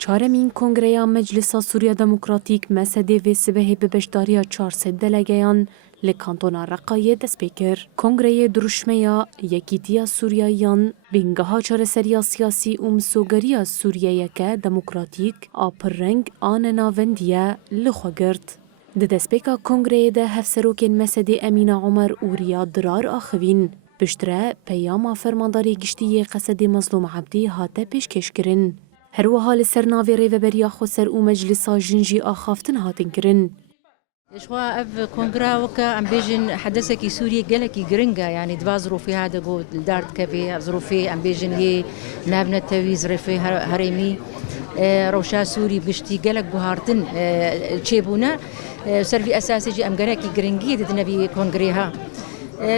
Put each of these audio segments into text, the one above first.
چهارمین کنگره مجلس سوریه دموکراتیک مسده و سبه به بشداری 400 دلگیان لکانتونا رقایه دست بکر. کنگره درشمه یکیتیا سوریاییان بینگاه چارەسەریya سیاسی و مسوگری سوریه که دموکراتیک آپر رنگ آن ناوندیه لخوا گرد. ده دستپیکا کنگره ده هفسروکین مسده امین عمر و ریاد درار آخوین. بشتره پیام فرمانداری گشتی قصد مظلوم عبدی هاته پیشکش کرن. هر وها لسر ناوی ریوبریا خسر و مجلسا جنجی آخافتن هاتن کرن. إخوة أف كونغرا وكا أم بيجن حدثك سوريا جلكي جرينجا يعني دوا ظروفي هذا جو دارت كافي ظروفي أم بيجن هي نابنا التويز رفي هريمي روشا سوري بشتي جلك بهارتن تشيبونا سرفي أساسي جي أم جريكي جرينجي دنبي كونغريها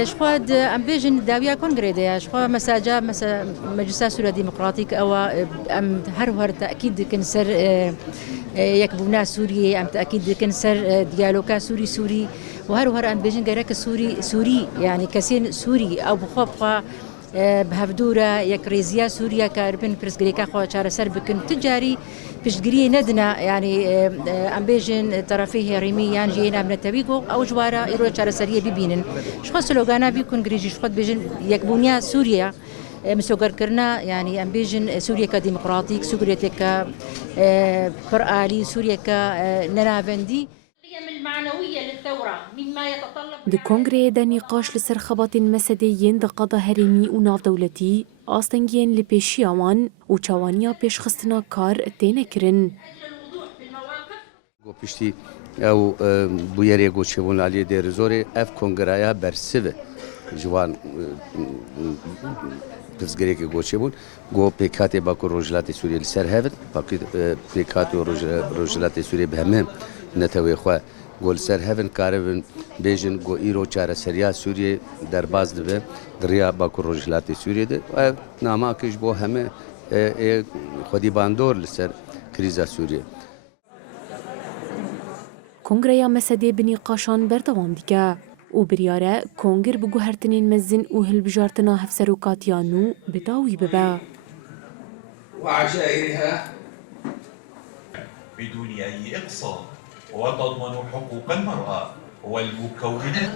شخواد أم بيجن داويا كونغري ديا شخوا مساجا مجلس سوريا ديمقراطيك أو أم هر تأكيد كنسر يكبونا سوري أم تأكيد كنسر ديالوكا سوري وهر أم بيجن جريك سوري يعني كسين سوري أو بخوفها بهفدورة يكريزيا سوريا كاربن برسجريكا خوا شار سرب كن تجاري بشجري ندنا يعني أم بيجن طرفيه ريميان جينا من التبيكو أو جوارا يروح شار سرية ببينن شخص سلوغانا بيكون جريجي شخص بيجن يكبونيا سوريا مسوغر كرنا يعني أم بيجن سوريا كديمقراطيك سوريا كا برآلي سوريا كا ننافندي المعنوية للثورة مما يتطلب ده کنگره ده نقاش لسر خباتين مسديين ده قضا هرمي و ناف دولتي آستنگين لپیشی آوان و چوانیا پیش خستنا کار تینه کرن. گو پشتی او بویری گو چبون علی دیر زوری اف کنگره برسوه جوان پزگری که گو چبون گو پیکاتی باکو روجلات سوریه لسر هفت پیکاتی روجلات سوریه بهمه نتوی خواه گل سر هفن کاربن بیجن گو ایرو چاره سریا سوریه در باز دبه دریا باکو روجلات سوریه ده و نامه کش بو همه خودی باندور لسر کریزا سوریه. کنگره مسده بنقاشان بردوام دیگه و بریاره کنگر بگو هرتنین مزن و هلبجارتنا هفسروکاتیانو بداوی ببا. وعشائرها بدون أي إقصاء وتضمن حقوق المرأة والمكونات